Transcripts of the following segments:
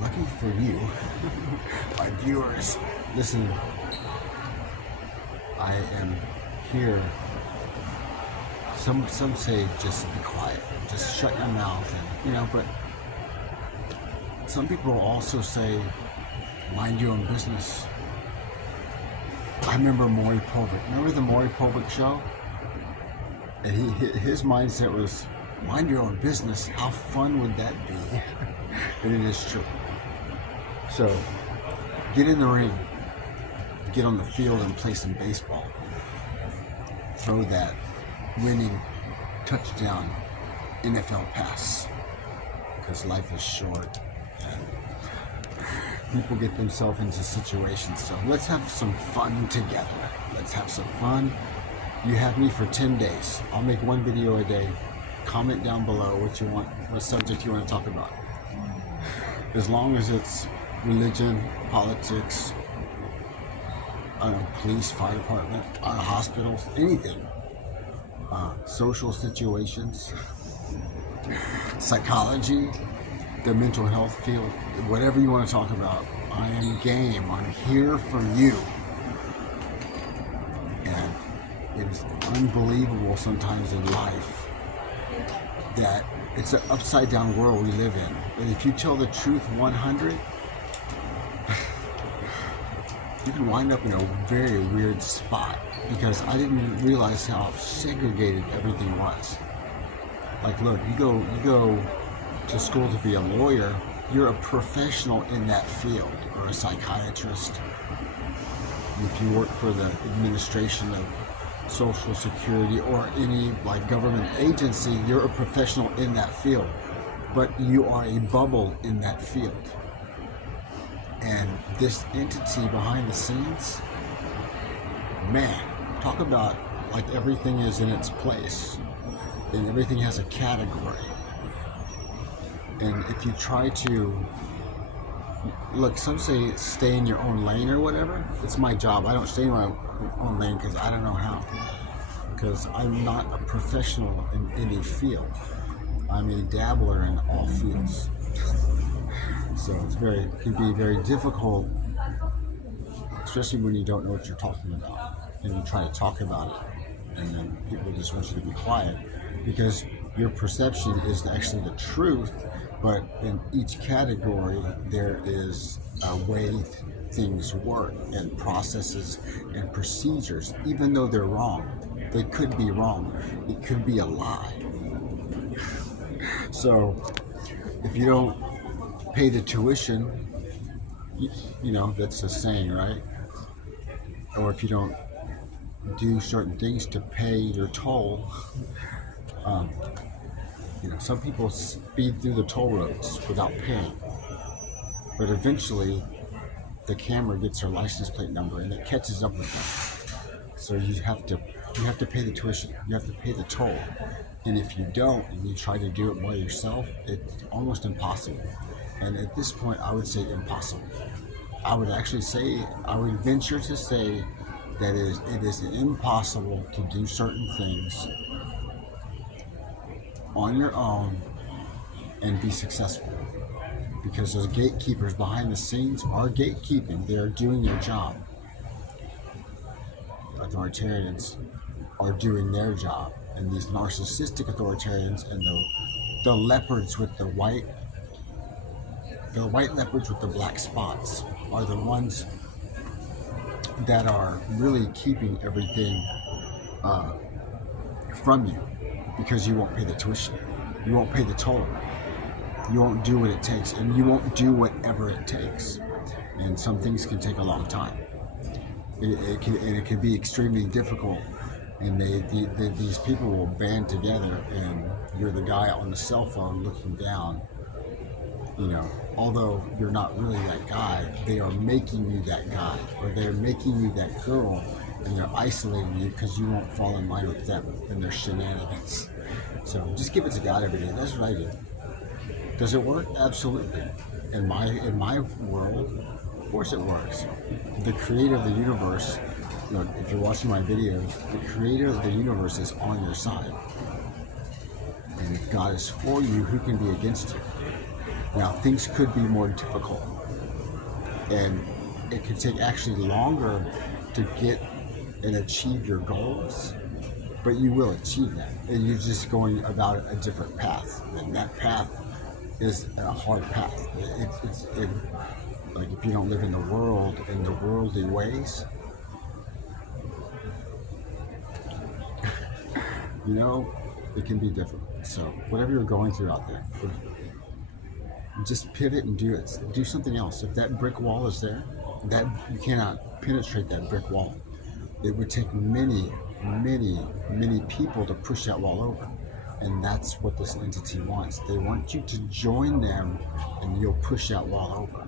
lucky for you, my viewers, listen, I am here. Some say just be quiet, just shut your mouth, and but some people also say mind your own business. I remember Maury Povich. Remember the Maury Povich show? And his mindset was mind your own business. How fun would that be? And it is true. So get in the ring, get on the field and play some baseball. Throw that winning touchdown NFL pass, because life is short and people get themselves into situations. So let's have some fun together. Let's have some fun. You have me for 10 days. I'll make one video a day. Comment down below what you want, what subject you want to talk about. As long as it's religion, politics, I don't know, police, fire department, hospitals, anything. Social situations, psychology, the mental health field, whatever you want to talk about, I am game. I'm here for you. And it's unbelievable sometimes in life that it's an upside down world we live in. But if you tell the truth 100, you can wind up in a very weird spot, because I didn't realize how segregated everything was. Like, look, you go to school to be a lawyer, you're a professional in that field, or a psychiatrist. If you work for the administration of Social Security or any like government agency, you're a professional in that field, but you are a bubble in that field. And this entity behind the scenes, man, talk about like everything is in its place and everything has a category. And if you try to, look, some say stay in your own lane or whatever. It's my job. I don't stay in my own lane because I don't know how. Because I'm not a professional in any field. I'm a dabbler in all fields. So it can be very difficult, especially when you don't know what you're talking about and you try to talk about it, and then people just want you to be quiet because your perception is actually the truth. But in each category, there is a way things work and processes and procedures. Even though they're wrong, they could be wrong. It could be a lie. So if you don't pay the tuition, you know, that's a saying, right? Or if you don't do certain things to pay your toll, you know, some people speed through the toll roads without paying, but eventually the camera gets their license plate number and it catches up with them. So you have to pay the tuition, you have to pay the toll, and if you don't and you try to do it by yourself, it's almost impossible. And at this point, I would say impossible. I would venture to say that it is impossible to do certain things on your own and be successful, because those gatekeepers behind the scenes are gatekeeping. They're doing their job. Authoritarians are doing their job, and these narcissistic authoritarians and the leopards with the white leopards with the black spots are the ones that are really keeping everything from you, because you won't pay the tuition, you won't pay the toll, you won't do what it takes, and you won't do whatever it takes. And some things can take a long time. It can be extremely difficult, and these people will band together, and you're the guy on the cell phone looking down. You know, although you're not really that guy, they are making you that guy, or they're making you that girl, and they're isolating you because you won't fall in line with them and their shenanigans. So just give it to God every day. That's what I do. Does it work? Absolutely. In my world, of course it works. The creator of the universe, look, if you're watching my videos, the creator of the universe is on your side. And if God is for you, who can be against you? Now, things could be more difficult, and it could take actually longer to get and achieve your goals, but you will achieve that. And you're just going about a different path, and that path is a hard path. Like if you don't live in the world, in the worldly ways, you know, it can be difficult. So whatever you're going through out there, just pivot and do it. Do something else. If that brick wall is there, that you cannot penetrate that brick wall. It would take many, many, many people to push that wall over. And that's what this entity wants. They want you to join them and you'll push that wall over.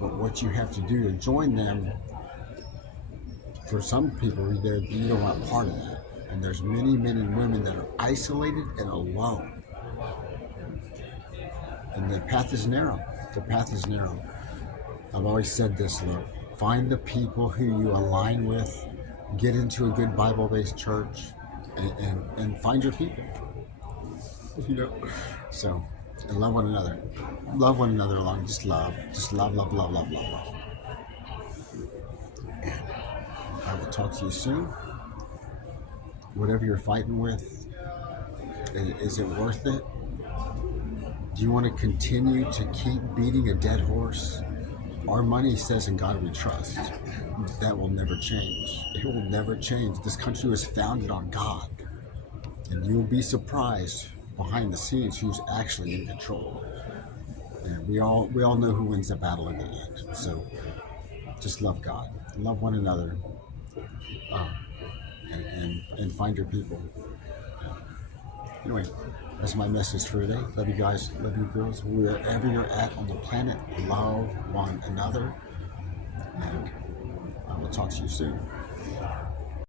But what you have to do to join them, for some people, you don't want part of that. And there's many men and women that are isolated and alone. And the path is narrow. The path is narrow. I've always said this, look, find the people who you align with, get into a good Bible-based church, and find your people. You know? So, and love one another. Love one another along. Just love. Just love, love, love, love, love, love. And I will talk to you soon. Whatever you're fighting with, is it worth it? Do you want to continue to keep beating a dead horse? Our money says in God we trust. That will never change. It will never change. This country was founded on God. And you'll be surprised behind the scenes who's actually in control. And we all know who wins the battle in the end. So just love God. Love one another. And find your people. Anyway, that's my message for today. Love you guys. Love you girls. Wherever you're at on the planet, love one another. And I will talk to you soon.